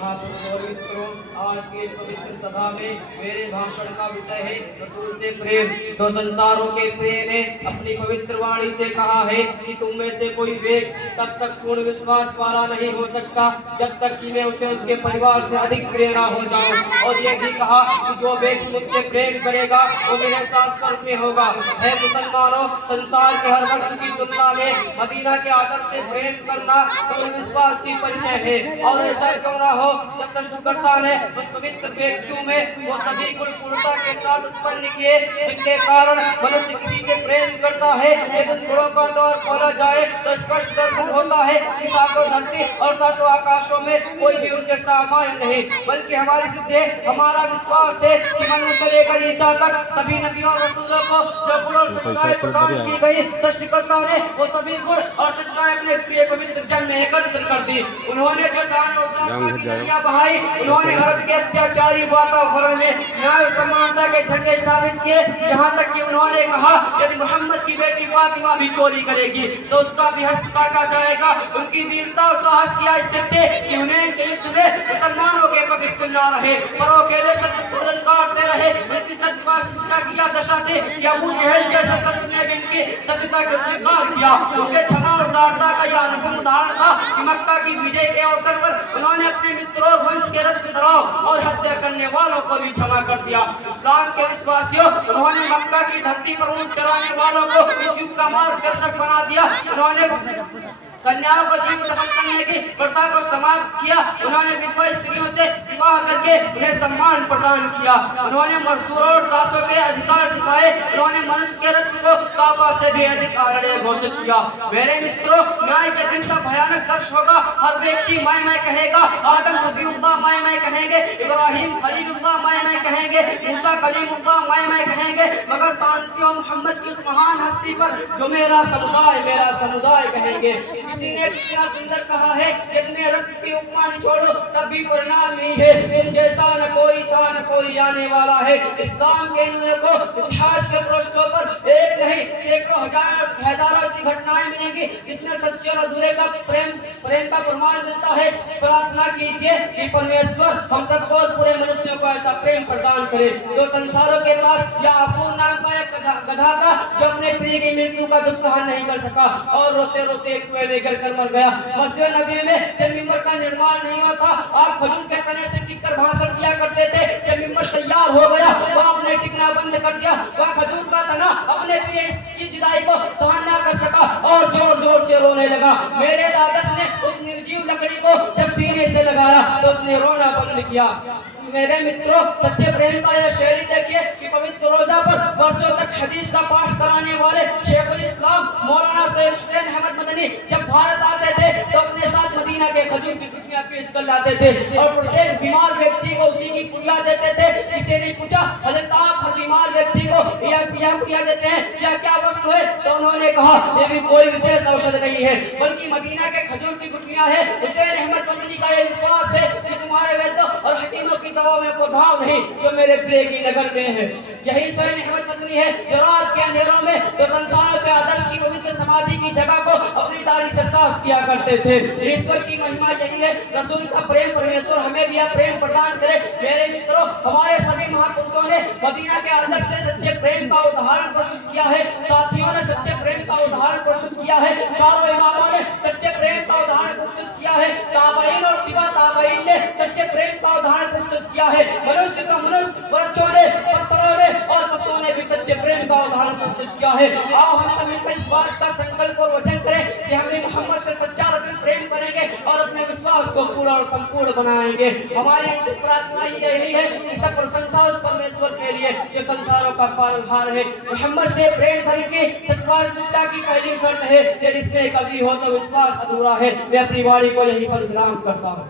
महापुरुषों और मित्रों, आज की इस पवित्र सभा में मेरे भाषण का विषय है रसूल से प्रेम। तो संसारों के प्रिय ने अपनी पवित्र वाणी से कहा है कि तुम में से कोई व्यक्ति तब तक पूर्ण विश्वास वाला नहीं हो सकता जब तक कि मैं उसे उसके परिवार से अधिक प्रिय ना हो जाऊं। और ये भी कहा कि जो व्यक्ति मुझसे प्रेम करेगा वो मेरे शाश्वत में होगा। है मुसलमानों, संसार के हर वक्त की तुलना में मदीना के आदर से प्रेम करना पूर्ण विश्वास की परिचय है। और ऐसा क्यों ना हो जब सृष्टिकर्ता ने उस पवित्र व्यक्तियों में वो सभी गुण पूर्णता के साथ उत्पन्न किए जिनके कारण मनुष्य किसी से प्रेम करता है। लेकिन गुणों का दौर खोला जाए तो स्पष्ट दर्शन होता है कि सातों धरती और सातों आकाशों में कोई भी उनके सामान्य नहीं, बल्कि हमारी सिद्धि हमारा विश्वास है कि मनुष्य से लेकर ईसा तक सभी नबियों और रसूलों को जो गुण और शिक्षाएं प्रदान की गई, सृष्टिकर्ता ने वो सभी गुण और शिक्षाएं अपने प्रिय पवित्र जन में एकत्र कर दी। उन्होंने जो दान और नदियां बहाई, उन्होंने अरब के अत्याचारी वातावरण में न्याय और समानता के झंडे स्थापित किए। यहाँ तक कि उन्होंने कहा यदि मोहम्मद की बेटी फातिमा भी चोरी करेगी तो उसका भी हस्त काटा जाएगा। उनकी वीरता और साहस की आज थे कि उन्हें के युद्ध में मुसलमानों के पक्ष न रहे पर वो अकेले काटते रहे। उनकी सत्ता किया दशा थी कि अबू जहल जैसे शत्रु ने भी इनकी सत्यता को स्वीकार किया। उसके क्षमा और उदारता का यह अनुपम उदाहरण था कि मक्का की विजय के अवसर पर उन्होंने अपने मित्रों वंश के रक्त और हत्या करने वालों को भी क्षमा कर दिया। इस्लाम के विश्वासियों, उन्होंने मक्का की धरती पर ऊंट चढ़ाने वालों को इस युग का मार्गदर्शक बना दिया। उन्होंने कन्याओं को जीवित दफन करने की प्रथा को समाप्त किया। उन्होंने विधवा स्त्रियों से विवाह करके उन्हें सम्मान प्रदान किया। उन्होंने मजदूरों और दासों के अधिकार दिखाए। उन्होंने मनुष्य के रत्न को काबा से भी अधिक आदरणीय घोषित किया। मेरे मित्रों, न्याय के दिन का भयानक दर्श होगा। हर व्यक्ति मैं कहेगा। आदम नबीउल्लाह मैं कहेंगे, इब्राहिम खलीलुल्लाह मैं कहेंगे, मूसा कलीमुल्लाह मैं कहेंगे, मगर शांति और मोहम्मद की उस महान हस्ती पर जो मेरा समुदाय कहेंगे। किसी ने कितना सुंदर कहा है कि तुम्हें रथ की उपमा छोड़ो तब भी परिणाम ही है। तुम जैसा न कोई था न कोई आने वाला है। इस्लाम के नुए को इतिहास के पृष्ठों पर एक नहीं सैकड़ों हजारों ऐसी घटनाएं मिलेंगी जिसमें सच्चे और अधूरे का प्रेम का प्रमाण मिलता है। प्रार्थना कीजिए कि परमेश्वर हम सबको और पूरे मनुष्यों को ऐसा प्रेम प्रदान करे। जो संसारों के पास या अपूर्ण नाम का एक गधा था जो अपने प्रिय की मृत्यु का दुख सहन नहीं कर सका और रोते रोते कुएं में गिरकर मर गया। मस्जिद नबी में जब मिंबर का निर्माण नहीं हुआ था, आप खजूर के तने से टिककर भाषण दिया करते थे। जब मिंबर तैयार हो गया तो आपने टिकना बंद कर दिया। वह खजूर का तना अपने प्रिय की जुदाई को सहन न कर सका और जोर जोर से रोने लगा। मेरे दादा ने उस निर्जीव लकड़ी को जब सीने से लगाया तो उसने रोना बंद किया। मेरे मित्रों, सच्चे प्रेम का यह शैली देखिए कि पवित्र रोजा पर वर्षों तक हदीस का पाठ कराने वाले शेखुल इस्लाम मौलाना सैयद हुसैन अहमद मदनी जब भारत आते थे तो अपने साथ मदीना के खजूर की खुशियां पेश कर लाते थे और प्रत्येक बीमार व्यक्ति को उसी की पुड़िया देते थे। किसी ने पूछा हजरत आप हर बीमार व्यक्ति को यह पुड़िया देते हैं, यह क्या वस्तु है? तो उन्होंने कहा यह भी कोई विशेष औषध नहीं है बल्कि मदीना के खजूर की गुठलियां है। हुसैन अहमद मदनी का यह विश्वास है कि तुम्हारे वैद्यों और हकीमों की दवाओं में कोई भाव नहीं जो मेरे प्रिय की नगर में है। यही हुसैन अहमद मदनी है जो रात के अंधेरों में जो संसार के आदर्श की पवित्र समाधि की जगह को अपनी दाढ़ी से साफ किया करते थे। ईश्वर की महिमा यही है, रसूल का प्रेम परमेश्वर हमें भी यह प्रेम प्रदान करे। मेरे मित्रों, हमारे सभी महापुरुषों ने मदीना के आदर्श से सच्चे प्रेम का उदाहरण प्रस्तुत किया है। साथियों ने सच्चे प्रेम का उदाहरण प्रस्तुत किया है। चारों इमामों ने सच्चे प्रेम का उदाहरण प्रस्तुत किया है। ताबईन और तिबा ताबईन ने सच्चे प्रेम का उदाहरण प्रस्तुत किया है। मनुष्य का मनुष्य, वृक्षों ने, पत्थरों ने और पशुओं ने भी सच्चे प्रेम का उदाहरण प्रस्तुत किया है। आओ हम सब मिलकर इस बात का संकल्प और वचन करें कि हम मोहम्मद से सच्चा प्रेम करेंगे और अपने विश्वास को पूरा और संपूर्ण बनाएंगे। हमारी अंतिम प्रार्थना यही है कि सब प्रशंसा उस परमेश्वर के लिए जो संसारों का पालनहार है। मोहम्मद से प्रेम करने की सत्वारिता की पहली शर्त है, यदि इसमें कभी हो तो विश्वास अधूरा है। मैं अपनी वाणी को यहीं पर विराम करता हूँ।